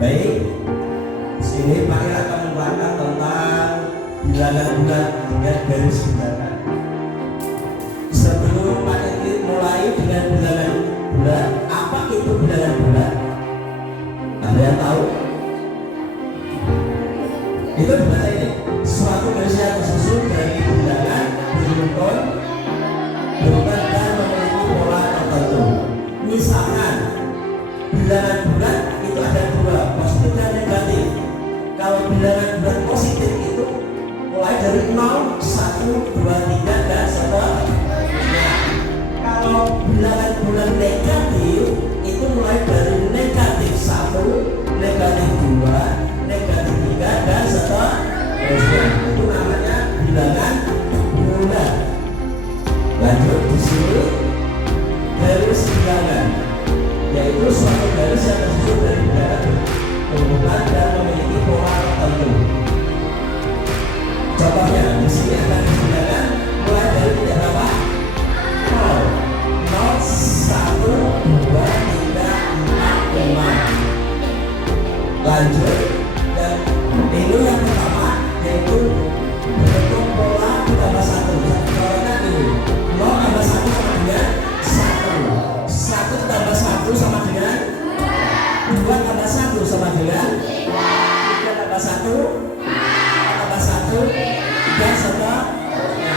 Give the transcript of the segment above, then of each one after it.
Baik, sini Pak Ir akan menerangkan tentang bilangan bulan dan garis bilangan. Sebelum Pak Ir mulai dengan bilangan bulan, apa itu bilangan bulan? Ada yang tahu? Itu dibaca ini, suatu garis yang tersusun dari bilangan beruntun dan memiliki pola tertentu. Misalkan bilangan bulan itu ada dua, positif dan negatif. Kalau bilangan bulan positif itu mulai dari 0, 1, 2, 3 dan seterusnya. Kalau bilangan bulan negatif itu mulai dari negatif 1, negatif 2, negatif 3 dan seterusnya. Itu namanya bilangan bulan. Lanjut di sini garis bilangan, yaitu suatu garis yang tersusun dari bilangan berurutan dan memiliki pola tertentu. Contohnya di sini ada bilangan mulai dari titik berapa? 0, 1, 2, 3, 4, 5. Lanjut, dan ini yang pertama yaitu bentuk pola ditambah 1. Contohnya ini 0 tambah 1 sama dengan 1, 1 tambah 1 sama dengan 2 tambah 1 sama dengan 3 tambah 1 tambah 1 dan seterusnya.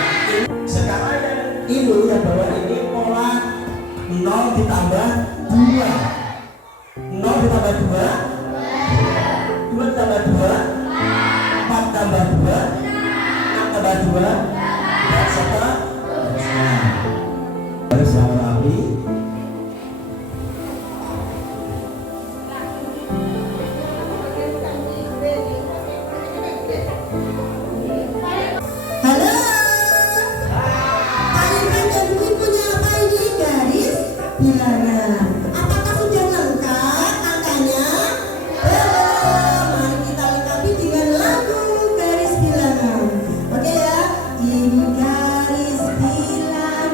Sekarang ini yang bawah ini pola 0 ditambah 2, 0 ditambah 2, 2 tambah 2, 4 tambah 2, 6 tambah 2 dan seterusnya. Garis yang rapi. Bilangan. Apakah sudah lengkap angkanya? Belum. Mari kita lengkapi dengan lagu garis bilangan. Oke ya. Ini garis bilangan.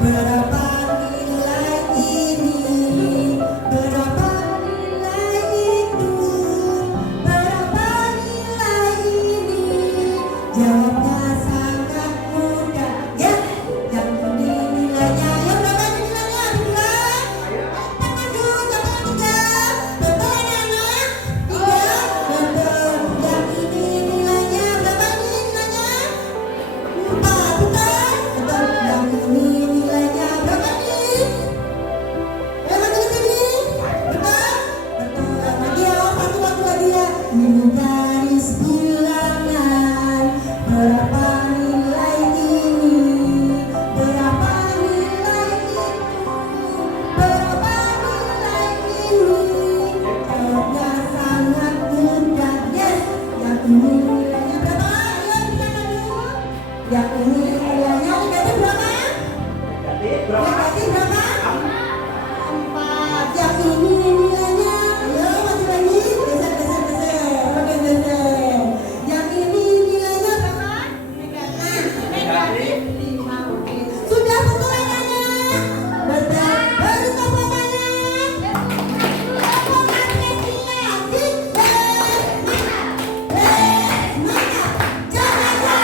Berapa nilai ini? Berapa nilai itu? Berapa nilai ini? Jawabnya sangat mudah. Ya. Yang ini nilainya. Yang ini nilainya negatif berapa? Negatif berapa? 4. Yang ini nilainya, ayo masih lagi, geser. Oke, geser. Yang ini nilainya berapa? Negatif 5. Oke. Sudah betul nilainya? Betul. Baru tepuk tangan. Mana? Jakarta.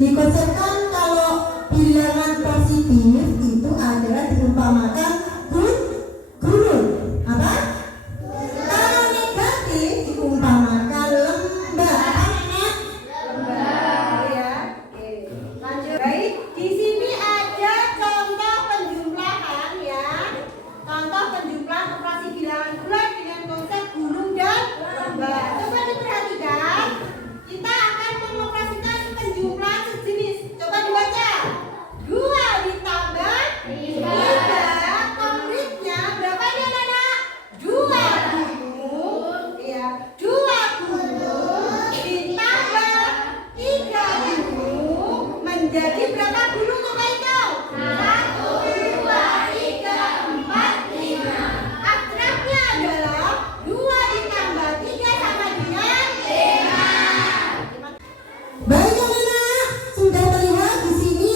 Dikonsepkan kalau bilangan positif itu adalah diumpamakan gunung. Apa? Kalau negatif diumpamakan lembah. Apa lembah ya. Lanjut. Baik, di sini ada contoh penjumlahan ya. Contoh penjumlahan operasi bilangan bulat dengan konsep gunung dan lembah. Coba diperhatikan. Kita akan mengoperasikan penjumlahan sejenis. Coba dibaca. 2 ditambah 3. Konkretnya berapa ini anak-anak? 2 gunung. Ya, 2 gunung ditambah 3 gunung menjadi berapa gunung? Coba hitung. 1, 2, 3, 4, 5. Abstraknya adalah 2 ditambah 3 sama dengan 5. Baik anak-anak, sudah terlihat di sini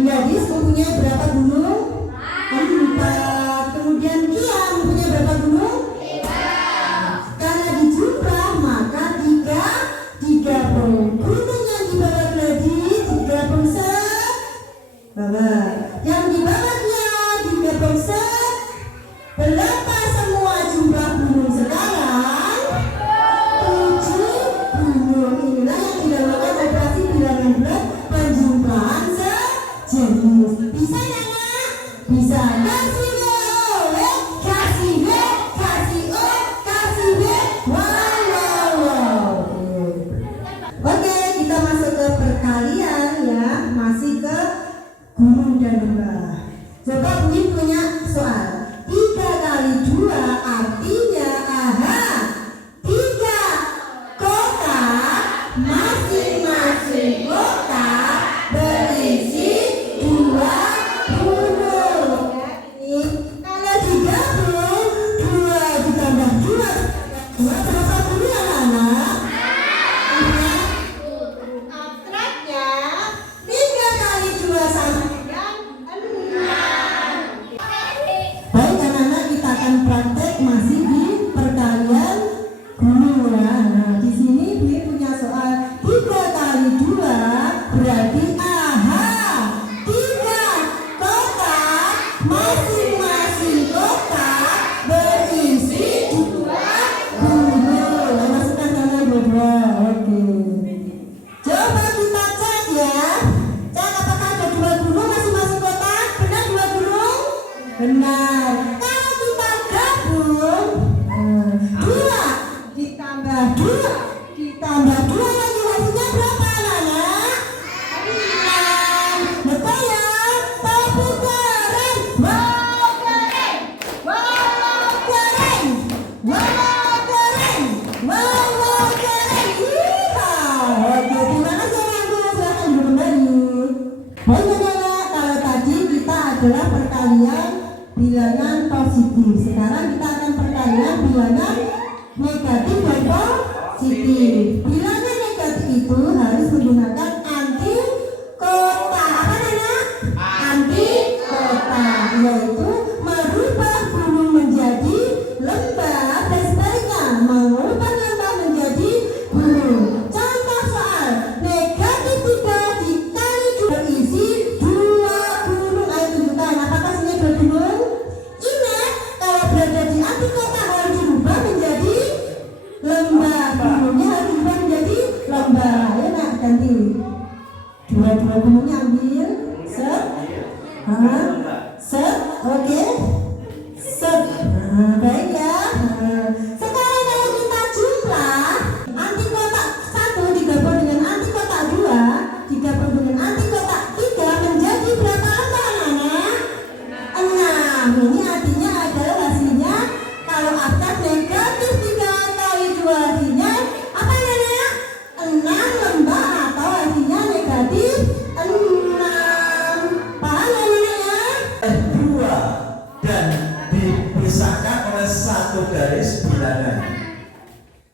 Gladys mempunyai berapa gunung? 4. Kemudian Kia mempunyai berapa gunung? 5. Karena dijumlah maka 30. Gunung yang dibawa Gladys digabung yang dibawa Kia digabung berapa semua jumlah gunung sekarang? 7 gunung. Inilah yang dinamakan operasi bilangan bulat penjumlahan sejenis. Bisa ya nak? Bisa. Kasih O, kasih B, kasih O, kasih B. Wow. Oke, kita masuk ke perkalian ya. Masih ke gunung dan lembah. Coba Bumi punya soal. 3 kali 2 artinya 3 kota, masing-masing kota berisi 2 gunung. Ini kalau digabung 2 ditambah 2 berapa gunung anak-anak? Abstraknya 3 kali 2 sama dengan 6. Baik anak-anak, kita akan praktek masih di perkalian gunung ya. Nah, di sini Bui punya soal 3 kali 2 berarti 3 kota, masing-masing kota berisi 2 gunung. Masukkan tangan dua. Oke. Coba kita cek ya. Cek apakah ada 2 gunung masing-masing kota? Benar 2 gunung? Benar. Kalau kita gabung 2 ditambah 2 ditambah 2 lagi hasilnya berapa anak-anak? 6. Betul ya? Tepuk goreng. Wow goreng. Wow goreng. Wow goreng. Wow goreng. Oke, terima kasih orang tua. Silahkan duduk kembali. Baik anak-anak, kalau tadi kita adalah perkalian bilangan positif. Sekarang kita akan perkalian bilangan negatif dan positif. Bilangan negatif itu harus menggunakan anti kota. Apa namanya? Anti kota, yaitu merubah gunung menjadi lembah dan sebaliknya mengubah lembah menjadi gunung. Contoh soal negatif 3 dikali 2 berisi 2 gunung. Ayo tunjukkan apakah sini 2 gunung? Ingat, kalau berada di anti kota harus dirubah menjadi lembah. Gunungnya harus dirubah menjadi lembah. Ayo nak, ganti. 2 gunungnya ambil. Set. Set. Oke. Set. Baik ya. Sekarang kalau kita jumlah anti kotak 1 digabung dengan anti kotak 2 digabung dengan anti kotak 3 menjadi berapa lembah anak-anak? 6. Ini artinya adalah hasilnya kalau akad negatif 3 kali 2 artinya apa anak-anak? 6 lembah atau artinya negatif 6. Paham anak-anak ya? 2 dan dipisahkan oleh 1 garis bilangan.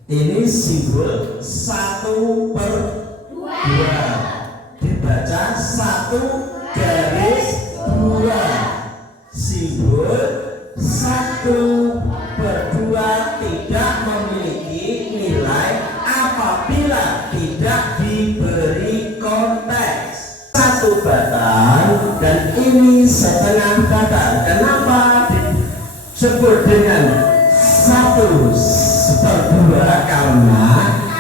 Ini simbol 1/2. Dibaca 1 garis 2. Simbol 1/2 tidak memiliki nilai apabila tidak diberi konteks. batang dan ini setengah batang. Kenapa disebut dengan 1/2?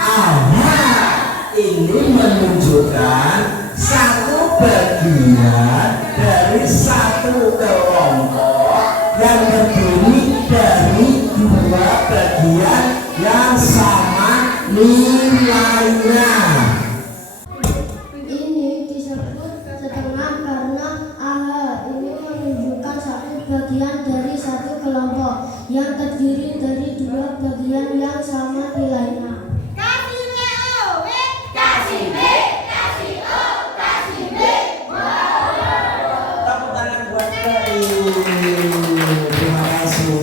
Karena ini menunjukkan satu bagian dari satu kelompok yang terdiri dari dua bagian yang sama nilainya. Ini disebut setengah karena ini menunjukkan satu bagian dari satu kelompok yang terdiri dari dua bagian yang sama nilainya. Tepuk tangan buat terima kasih.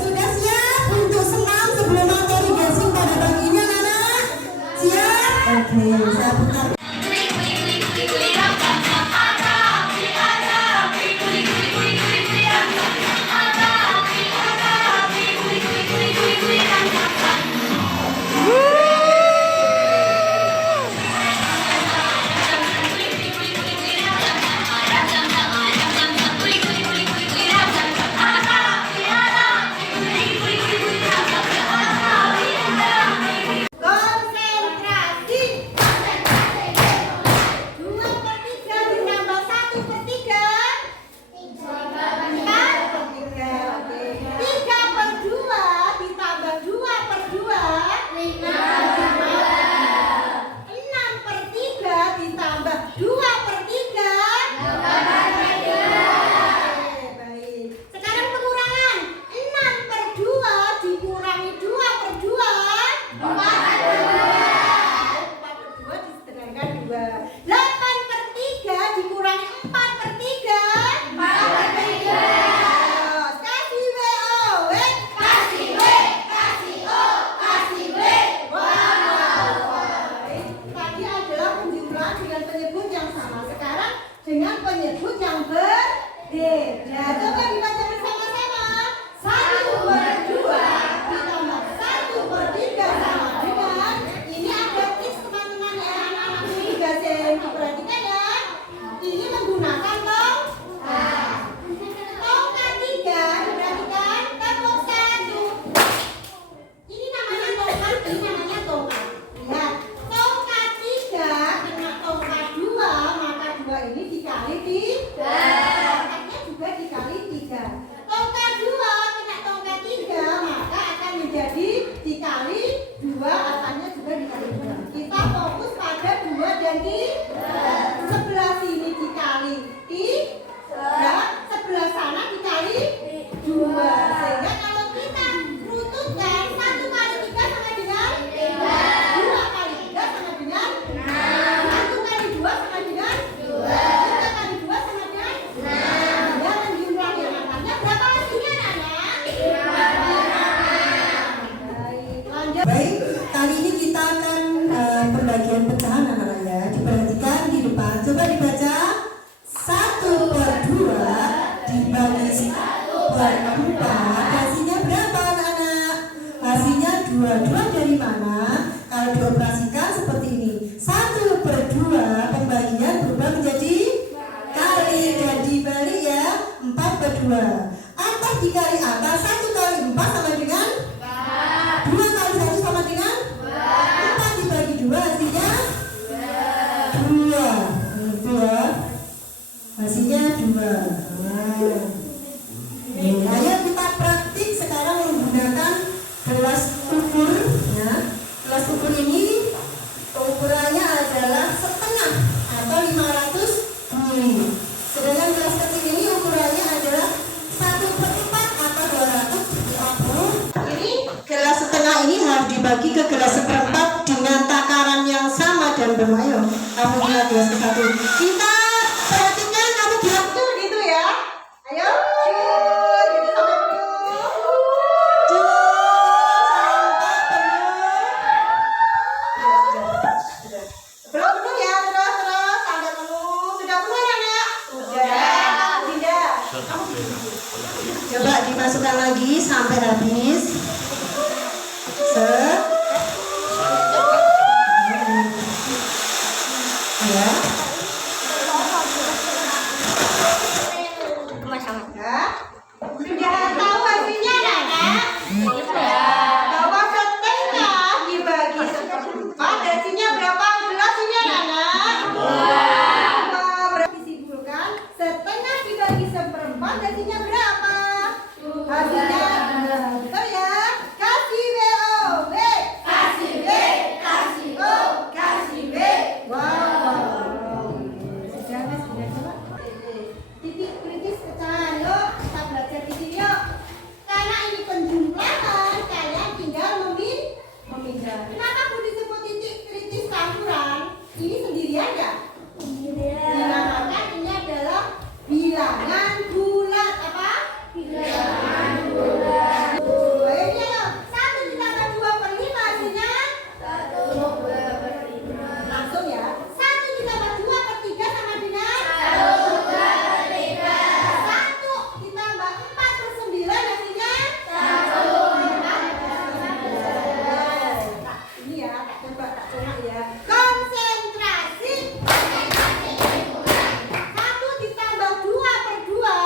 Sudah siap untuk senam sebelum materi gasing pada pagi ini anak-anak? Siap? Oke, saya putar. Konsentrasi. 2. Atas dikali atas 1 kali 4 sama dengan 2 kali 1 sama dengan 4 dibagi 2 hasilnya 2. Itu ya. Hasilnya 2. Nah, ayo kita praktik sekarang menggunakan gelas ukur ya. Gelas ukur ini ukurannya adalah setengah atau 500 ml. Sedangkan gelas kecil ini ukurannya adalah 1/4 atau 250. Ini gelas setengah ini harus dibagi ke gelas seperempat dengan takaran yang sama dan bermayo. Kamu bilang gelas ke satu. Kita perhatikan, kamu bilang tuh gitu ya. Ayo, cur, gitu sampai penuh. Cur, sampai penuh. Belum penuh ya, terus sampai penuh. Sudah penuh ya, Nak? Sudah. Tidak. Coba dimasukkan lagi sampai habis. Set. Ya. Ya. Sudah tahu hasilnya, Nak? Bahwa setengah dibagi seperempat hasilnya berapa gelasnya, Nak? Berapa disimpulkan? Setengah dibagi seperempat hasilnya berapa? Hasilnya betul ya? Kasih WO, kasih W, kasih O, kasih W. Wow. Sudah Mas, sudah coba. Titik kritis pecahan, yuk kita belajar di sini yuk. Karena ini penjumlahan, kalian tinggal memindah. Kenapa Bu disebut titik kritis campuran? Ini sendirian ya? Dinamakan ini adalah bilangan bulat. Apa? Bilangan bulat. Ini yuk, 1 ditambah 2/5 hasilnya? 1/2/5. Langsung ya. 1 ditambah 2/3 sama dengan? 1/3. 1 ditambah 4/9 hasilnya? 1/4. Ini ya, coba ya. Konsentrasi. 1 ditambah 2/2.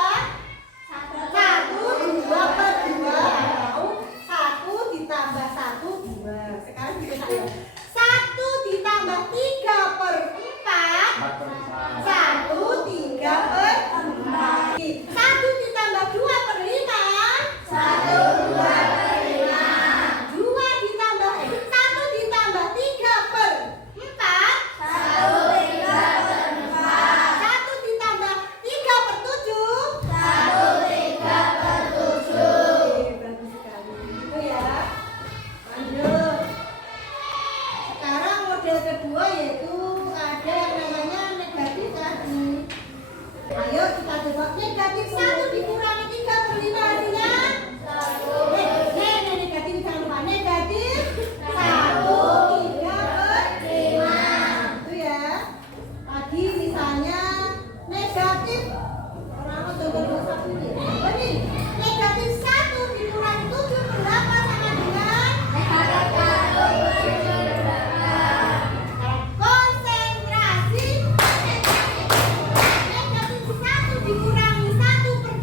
1 2/2 atau 1 ditambah 1 2. Sekarang kita ya. 1 ditambah 3/4. 1 3/4. 1 ditambah 2/5. 1 2/5. 2 ditambah 1 ditambah 3/4. 1 3/4. 1 ditambah 3/7. 1 3/7. Bagus sekali. Itu ya. Lanjut. Sekarang model kedua yaitu ada yang namanya negatif tadi. Ayo kita coba negatif 1 dikurangi 3/5 hasilnya 1. Negatif jangan lupa negatif 1 3/5. Itu ya. Tadi misalnya negatif orang coba 1 ini. Ini negatif 1 dikurangi 7 berapa sama dengan? Negatif 1 berapa? Konsentrasi. Negatif 1 dikurangi 1/2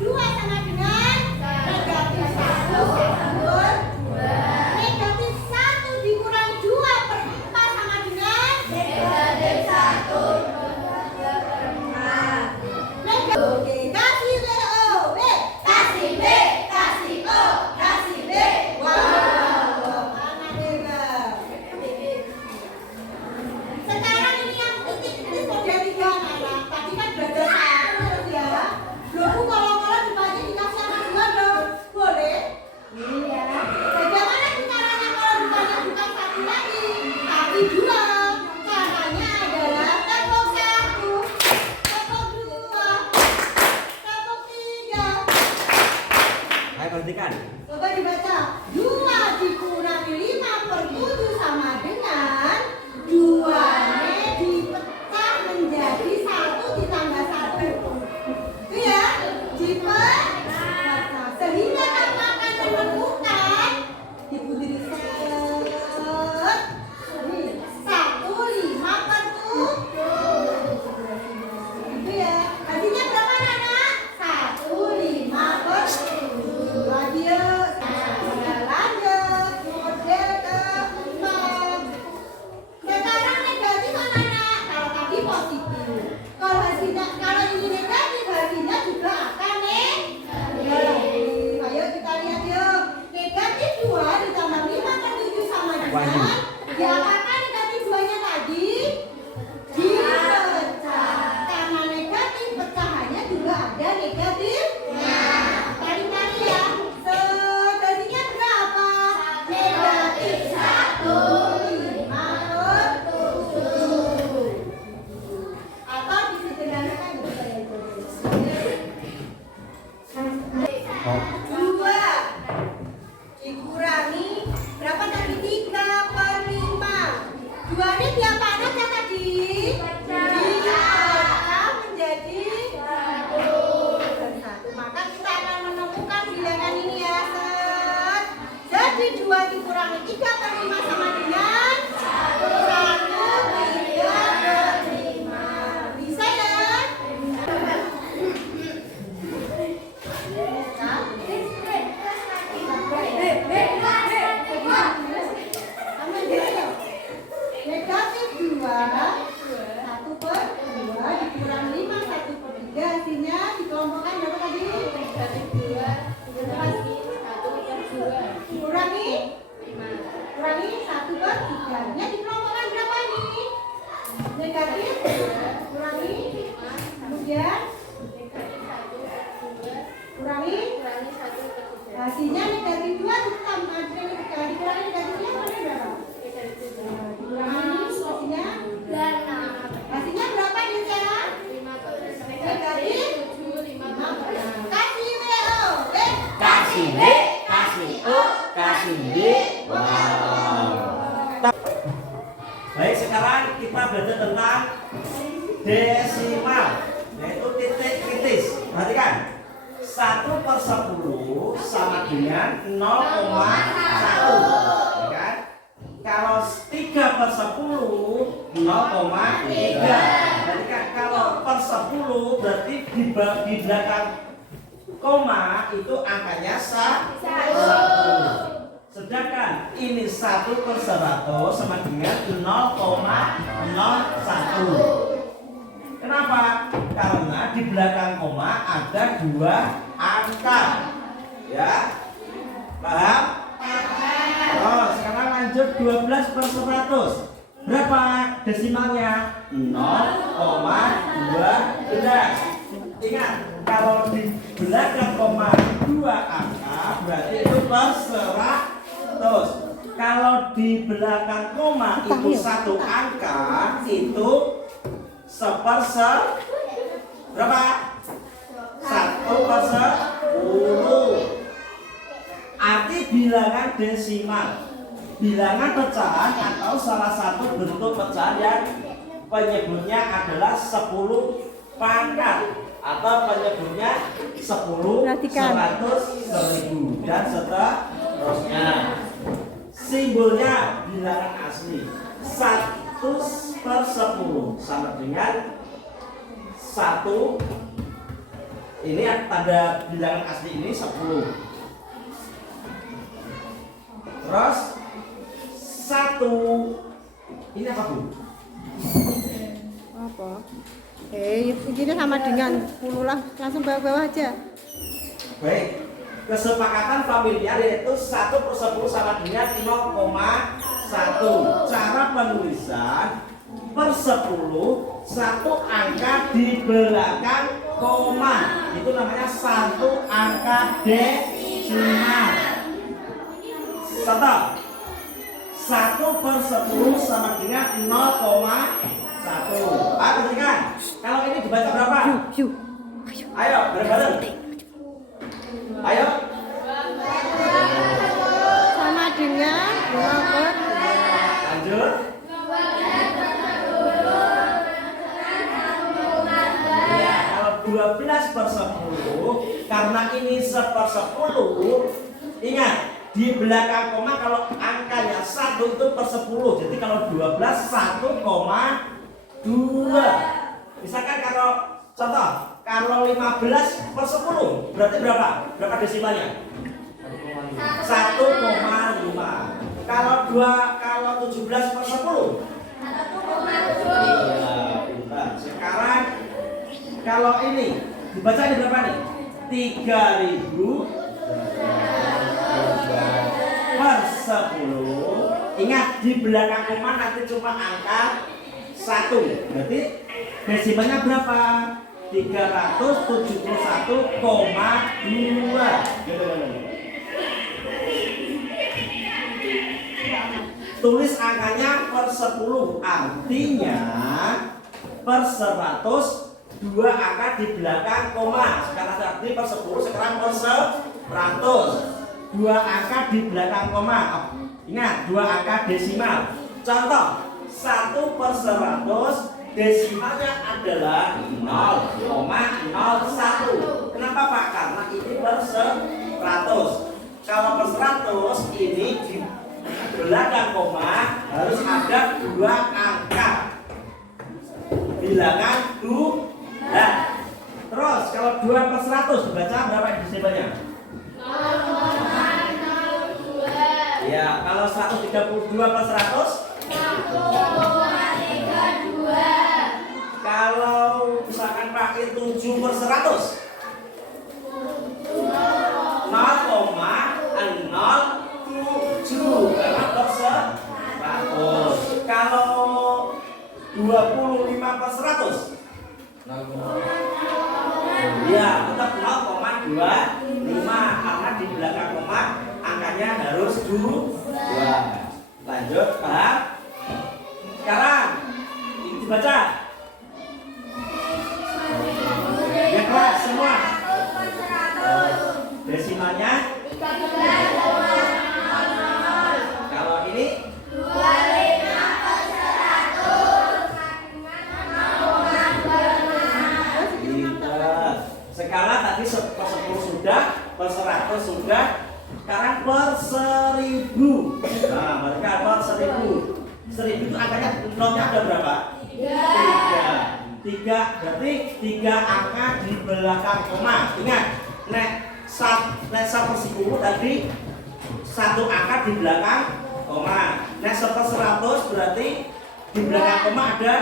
Diapakan negatif 2-nya tadi? Dipecah. Karena negatif pecahannya juga ada negatifnya. Kali-kali ya. Segantinya berapa? Negatif 1, 5, 7. Atau disederhanakan juga ya. 2 dikurangi berapa tadi? 3/5. 2-nya diapakan ya tadi? Dipecah menjadi 1. Maka kita akan menemukan bilangan ini ya. Set. Jadi 2 dikurangi 3/5 sama dengan 1/3/5. Bisa ya? Negatif 2, 1/2 dikurangi 5, 1/3, hasilnya dikelompokkan berapa tadi? Negatif 2 kurangi 1/3, nya dikelompokkan berapa ini? Negatif kurangi 5, kemudian kurangi hasilnya negatif 2 ditambah dengan dikurangi negatifnya berapa? Hasilnya berapa ini saya? Negatif 5. Kasih WO. Kasih B, kasih O, kasih D. Wow. Baik, sekarang kita belajar tentang desimal, yaitu titik kritis. Perhatikan, 1/10 sama dengan 0,1. Ya kan? Kalau 3/10 0,3. Jadi kan kalau per 10 berarti di belakang koma itu angkanya 1. Sedangkan ini 1/100 sama dengan 0,01. Kenapa? Karena di belakang koma ada 2 angka. Ya. Paham? Oh, sekarang lanjut 12/100. Berapa desimalnya? 0,12. Ingat, kalau di belakang koma 2 angka berarti itu per 100. Kalau di belakang koma itu 1 angka itu berapa? 1/10. Arti bilangan desimal, bilangan pecahan atau salah satu bentuk pecahan yang penyebutnya adalah 10 pangkat atau penyebutnya 10, 100, 1000 dan seterusnya. Simbolnya bilangan asli 1/10 sama dengan 1. Ini tanda bilangan asli ini 10. Terus 1 ini apa, Bu? Apa? Ini sama dengan 10 lah, langsung bawah-bawah aja. Baik, kesepakatan familiar yaitu 1/10 sama dengan 0,1. Cara penulisan per 10 1 angka di belakang koma, itu namanya 1 angka desimal. Contoh, 1/10 sama dengan 0,1. Perhatikan, kalau ini dibaca berapa? Ayo, bareng-bareng. Ayo. Sama dengan Lanjut. Ya, kalau 12/10, karena ini 1/10, ingat di belakang koma kalau angkanya 1 itu per 10. Jadi kalau 12 1,2. Misalkan kalau contoh, kalau 15/10 berarti berapa? Berapa desimalnya? 1,5. Kalau 17/10 iya, pintar. Sekarang kalau ini dibaca ini berapa nih? 3000 per 10 Ingat, di belakang koma nanti cuma angka 1. Berarti desimalnya berapa? 371,2. Tulis angkanya per 10. Artinya per 100 2 angka di belakang koma. Sekarang tadi per 10, sekarang per 100. 2 angka di belakang koma. Ingat, 2 angka desimal. Contoh, 1 per 100 desimalnya adalah 0,01. Kenapa Pak? Karena ini per 100. Kalau per 100 ini di belakang koma harus ada 2 angka. Bilangan 2. Terus kalau 2 per 100 dibaca berapa desimalnya? 0,02. Ya, kalau 132 per 100? 1,32. Kalau misalkan pakai 7 per 100? 0,07 karena per 100. Kalau 25 per 100? Ya, tetap 0,25 karena di belakang koma angkanya harus 2. Lanjut, paham? Sekarang ini dibaca. Ya kelas semua. Desimalnya 13,00. Kalau ini 25 per 100. Sekarang tadi per 10 sudah, per 100 sudah. Sekarang per 1000. Nah, mereka per 1000. 1000 itu angkanya nolnya ada berapa? 3. Berarti 3 angka di belakang koma. Ingat, nek 1 per 10 tadi 1 angka di belakang koma. Nek 1 per 100 berarti di belakang koma ada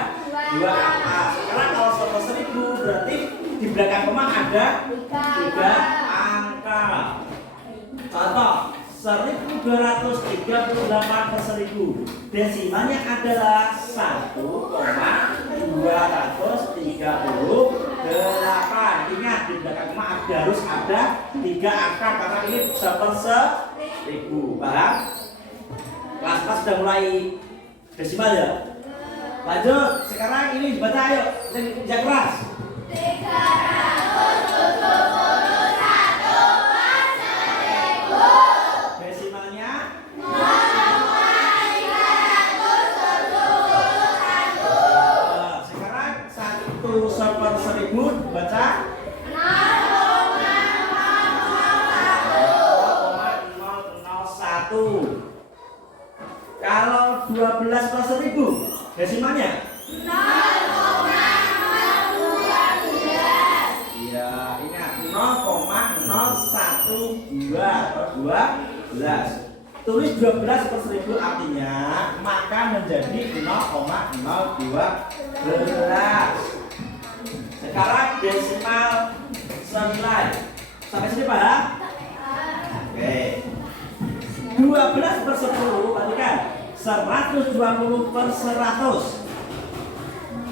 2 angka. Sekarang kalau 1 per 1000 berarti di belakang koma ada 3 angka. Contoh, 1238 per 1000. Desimalnya adalah 1,238. Ingat, di belakang koma harus ada 3 angka karena ini bisa per 1000. Paham? Kelas-kelas sudah mulai desimal ya? Lanjut, sekarang ini dibaca ayo. Bisa keras. 371 per 1000. Desimalnya 0,371. Sekarang 1 per 1000 baca 0,001. Kalau 12 per 1000 desimalnya 0,012. Iya, ingat 0,012 per 12. Tulis 12 per 1000 artinya maka menjadi 0,012. Sekarang desimal senilai. Sampai sini paham? Oke. 12 per 10 berarti kan 120 per 100.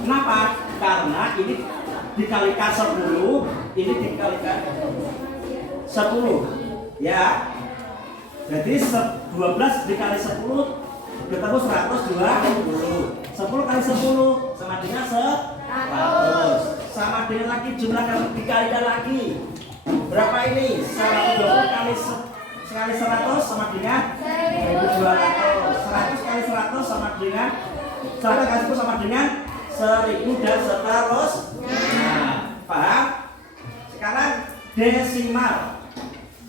Kenapa? Karena ini dikalikan 10, ini dikalikan 10. Ya. Jadi 12 dikali 10 ketemu 120. 10 kali 10 sama dengan 100. Sama dengan lagi jumlah kali dikalikan lagi. Berapa ini? 120 kali 100 sama dengan 1200. 100 kali 100 sama dengan 100 kali 10 sama dengan 1000 dan seterusnya. Nah, paham? Sekarang desimal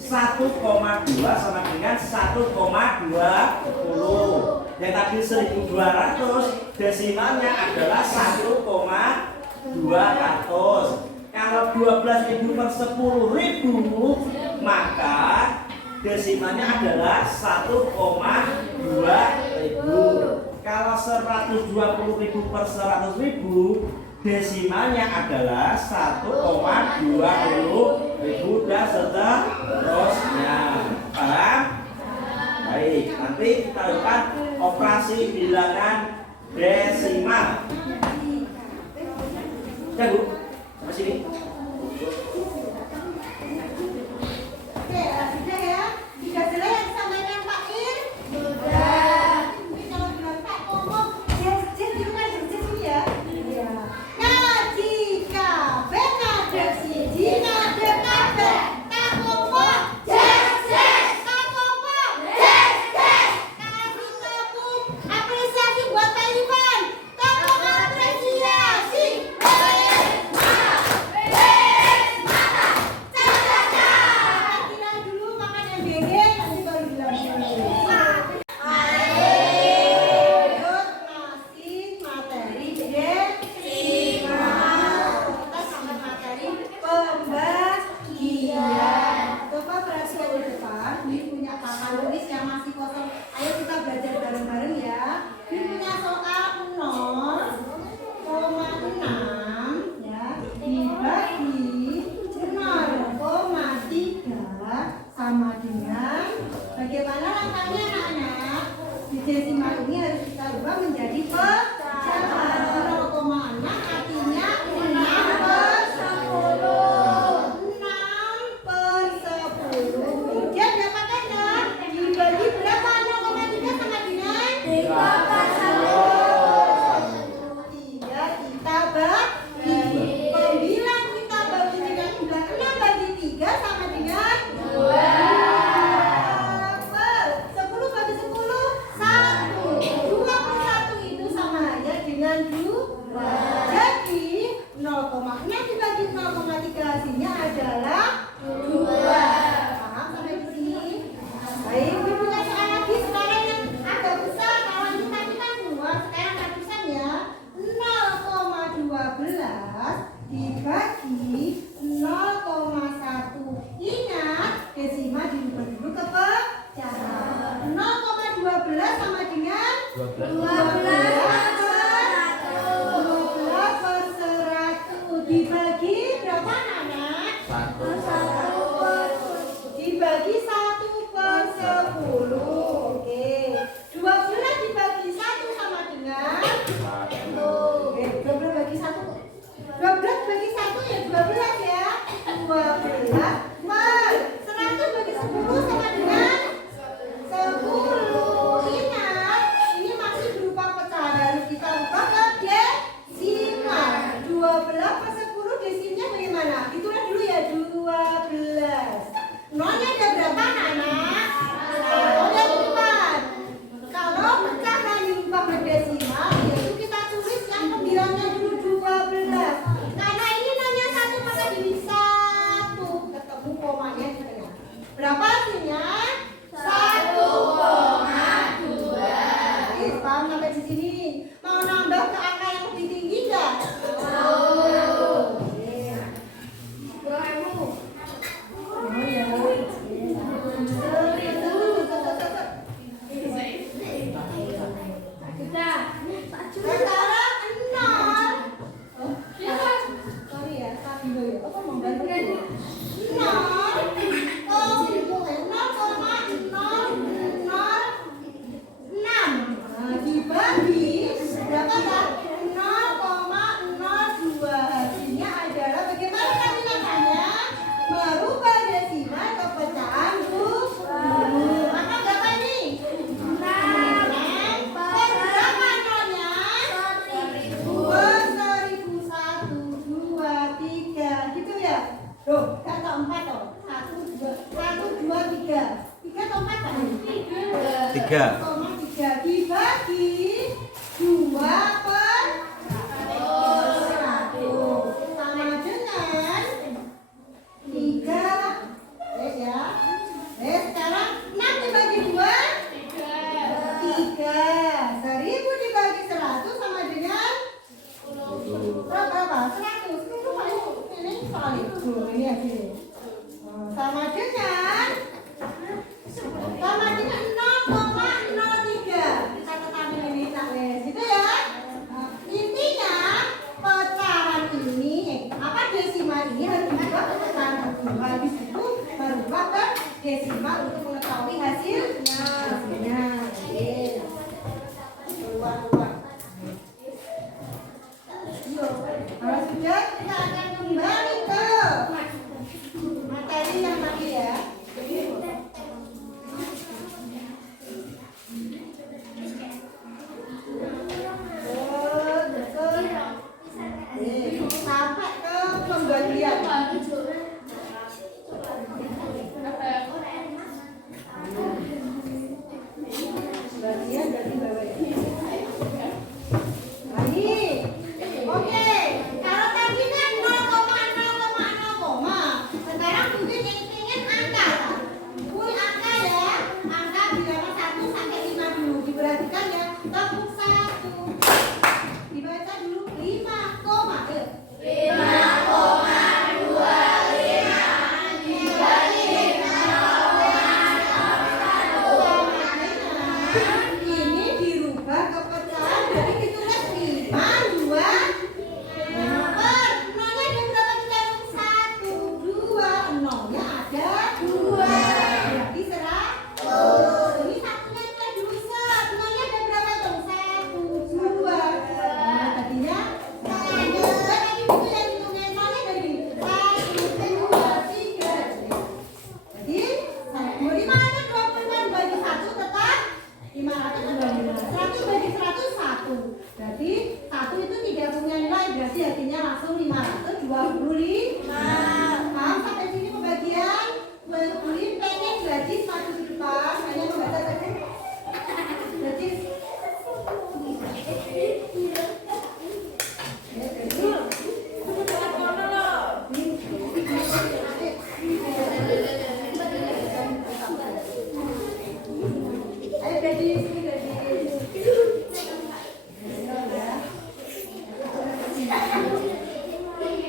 1,2 sama dengan 1,20. Yang tadi 1200 desimalnya adalah 1,200. Kalau 12.000 per 10.000 maka desimalnya adalah 1,2000. Kalau 120.000 per 100.000 desimalnya adalah 1,20.000 dan seterusnya. Paham? Baik, nanti kita lihat operasi bilangan desimal. Ya Bu, sampai sini. Oke, sudah ya. Sudah jelas yang disampaikan Pak Ir? Ini kalau bilang Pak ngomong, jen itu kan jen ini ya. Iya. Nah, jika nada siji nada kabeh, tak ngomong jes. Tak ngomong jes. Kasih tepuk apresiasi buat Pak Ivan. Tepuk apresiasi. Sama dengan bagaimana langkahnya anak-anak di desimal ini harus kita ubah menjadi pecahan. 0,6 artinya 6/10. Kemudian dapatkan kan dibagi berapa? 0,3 sama dengan 3/1. Iya, kita bagi. Pembilang kita bagi dengan jumlah 6 bagi 3 sama dengan 2. 10 bagi 10 1. 21 itu sama aja dengan 2. Jadi 0,6 dibagi 0,3 hasilnya adalah 2. Paham sampai di sini? Baik, Ibu punya soal lagi sekarang yang agak besar. Kalau ini tadi kan 2, sekarang agak besar ya. 0,12 dibagi 0,1. Ingat, desimal dirubah dulu ke pecahan. 0,12 sama dengan 12/100 dibagi berapa anak? 1. Dibagi 1/10. Oke. 12 dibagi 1 sama dengan 1. Oke, 12 bagi 1. 12 bagi 1 ya 12 ya. 12 per 100 bagi 10 sama dengan 10. Ingat, ini masih berupa pecahan, harus kita ubah ke desimal. 12 per 10 desimnya bagaimana? Itulah dulu ya 12. Nolnya ada berapa anak? Nolnya 4. Kalau pecahan diubah ke desimal, yaitu kita tulis yang pembilangnya dulu 12. Karena ini nolnya 1 maka jadi 1. Ketemu komanya di tengah. Berapa hasilnya? 1,2. Paham sampai di sini? Mau nambah ke angka yang lebih tinggi nggak? Sekarang 0. Sorry ya, sambil ya. Apa mau bantu? 0,006 dibagi berapa Pak? 0,02. Hasilnya adalah bagaimana tadi namanya? Merubah desimal ke pecahan dulu. Maka berapa ini? 6. Per berapa nolnya? 1000. 1, 2, 3 gitu ya? Loh, kan tak 4 toh? 1, 2, 3. 3 atau 4 kan? 3. 3 dibagi 2/100 sama dengan 3. Ya. Sekarang 6 dibagi 2 3. 1000 dibagi 100 sama dengan berapa? 100. Ini soal itu. Ini aja. Sama dengan 0,03. Catatan ini tulis gitu ya. Intinya pecahan ini desimal ini harus diubah ke pecahan kedua. Habis itu berubah ke desimal untuk mengetahui hasilnya. Oke. keluar. Kalau sudah, kita akan kembali ke materi yang tadi ya. Sampai ke pembagian. Bagian dari bawah ini. Nah, ini. Oke, kalau tadi kan 0,0,0, sekarang mungkin ingin angka. Wih, angka ya. Angka bilangan 1 sampai 5 dulu. Diperhatikan ya. Tepuk 1. Dibaca dulu 5, 5,25. Ini dirubah ke pecahan, jadi ditulis 5, 2. Nolnya ada berapa kita? 1, 2. Nolnya ada 2. Berarti 100. Ini satunya kita dulu set. Nolnya ada berapa dong? 1, 2. Nah, tadinya tadi itu yang hitungnya nolnya dari 1, 2, 3. Jadi 525 bagi 1 tetap 525. 100 bagi 100 1. Berarti 1 itu tidak punya nilai, berarti artinya langsung 525. Paham sampai sini pembagian? Beli pengen gratis maju di depan, hanya membaca saja. Gratis. Ayo gadis, ini gadis.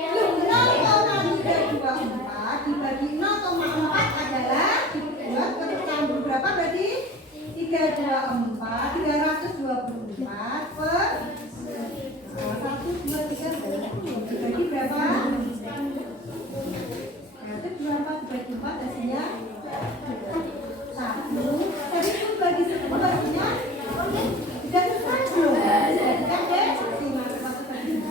Loh, 0,324 dibagi 0,4 adalah dibuat ke pecahan berapa berarti? 324, 324 per 1, 2, 3 dibagi berapa? Berarti 24 dibagi 4 hasilnya 1. Tadi itu bagi 10 hasilnya 300 belum? Jadikan deh 5 1 bagi 4.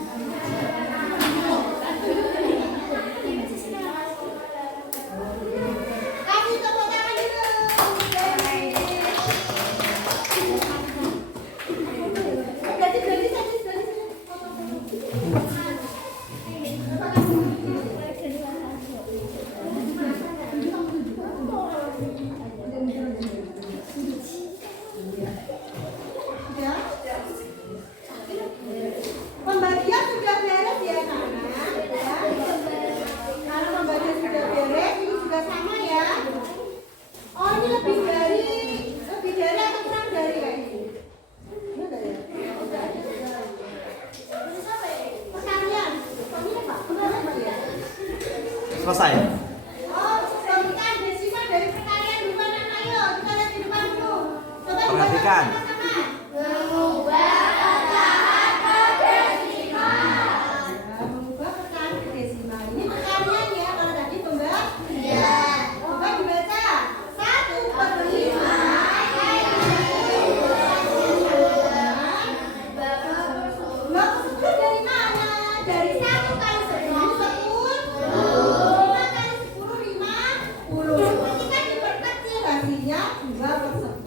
Kasih tepuk tangan dulu. Gadis. Sudah? Pembagian sudah beres ya, anak-anak. Ya. Kalau pembagian sudah beres, ini juga sama ya. Oh, ini lebih dari atau kurang dari kayak ini? Pertanyaan. Ini Pak, benar Pak ya? Selesai. Oh, pembukaan desimal dari perkalian di mana? Ayo, kita lihat di depan dulu. Coba Perhatikan. Mengubah perkalian ke desimal. Ini perkalian ya, kalau tadi pembagian. Coba dibaca. 1/5. Loh, 10 dari mana? Dari 1 kali 10, 10. 5 kali 10, 50. Berarti kan diperkecil hasilnya 2/10.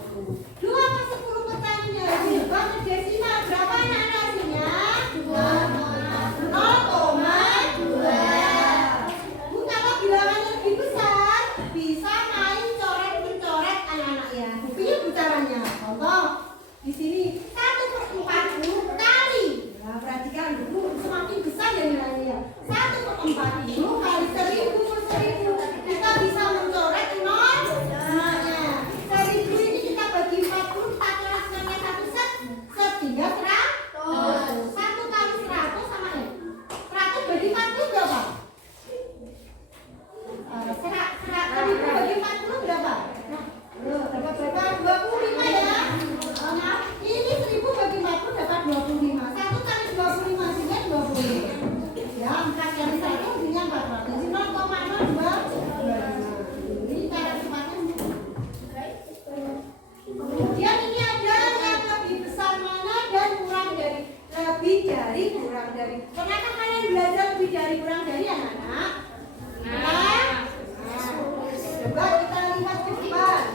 2/10 kecil lebih dari kurang dari. Pernahkah kalian belajar lebih dari kurang dari anak-anak? Nah, coba kita lihat ke depan.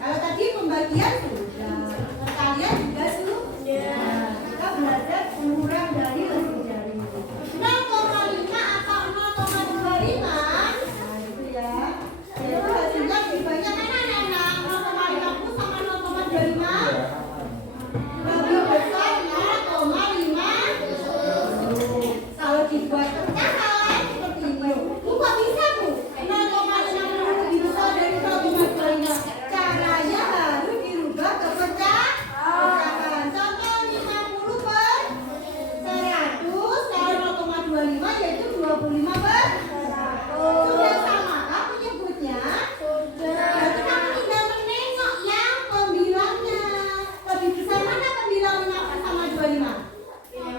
Kalau tadi pembagian sudah, kalian juga sudah. Kita belajar kurang dari lebih dari. 0,5 atau 0,25. Nah, gitu ya. Jadi hasilnya lebih banyak mana anak? 0,50 sama 0,25. Lebih besar 0,5. Kalau dibuat pecahan seperti ini, kok bisa Bu? 0,50 lebih besar dari 0,25. Caranya harus dirubah ke pecahan. Contoh 50 per 100 kalau 0,25 yaitu 25 per 100. Sudah samakah penyebutnya? Berarti kamu tinggal menengok yang pembilangnya. Lebih besar mana pembilang 50 sama 25? 5.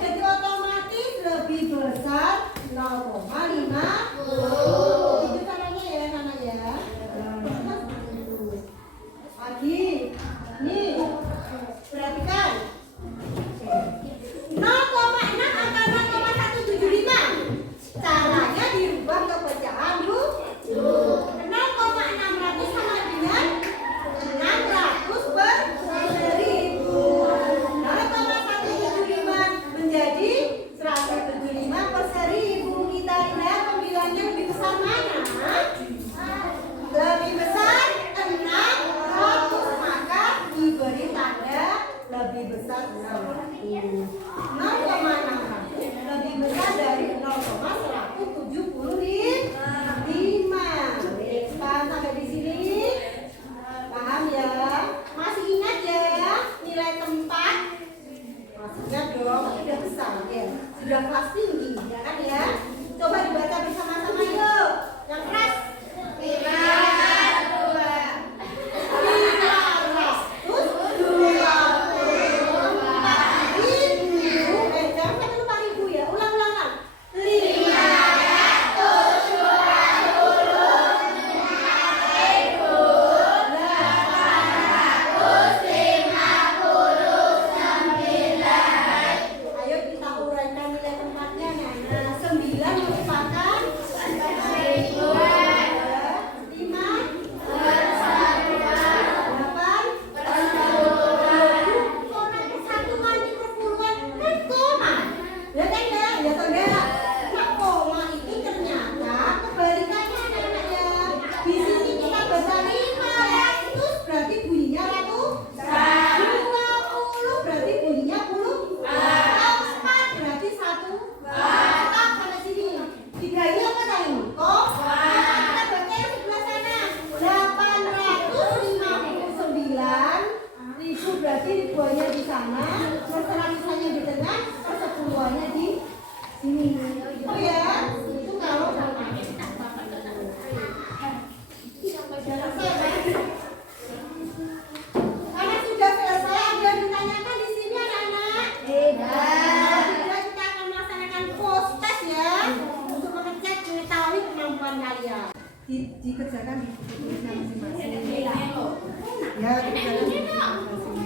Jadi otomatis lebih besar 0,50. Itu caranya ya anak ya. Lagi, nih, perhatikan. 0,6 angka 0,175. Caranya dirubah ke pecahan dulu. 0,600 sama dengan 600 per 1000. 0,175 menjadi 175 per 1000. Kita lihat pembilangnya lebih besar mana? Lebih besar 600, maka diberi tanda lebih besar 0,600. Lebih besar dari 0,175. Paham sampai di sini? Paham ya? Masih ingat ya nilai tempat? Masih ingat dong, sudah besar ya. Sudah kelas tinggi, ya kan ya? Coba dibaca bersama-sama yuk. Yang keras. 859.000 berarti ribuannya di sana, seratusannya di tengah, persepuluhannya di sini. Oh ya, itu kalau karena sudah selesai, ada yang ditanyakan di sini anak-anak. Kita akan melaksanakan post test ya, untuk mengecek mengetahui kemampuan kalian. Dikerjakan di buku-bukunya masing-masing. Ya, dikerjakan di buku masing-masing.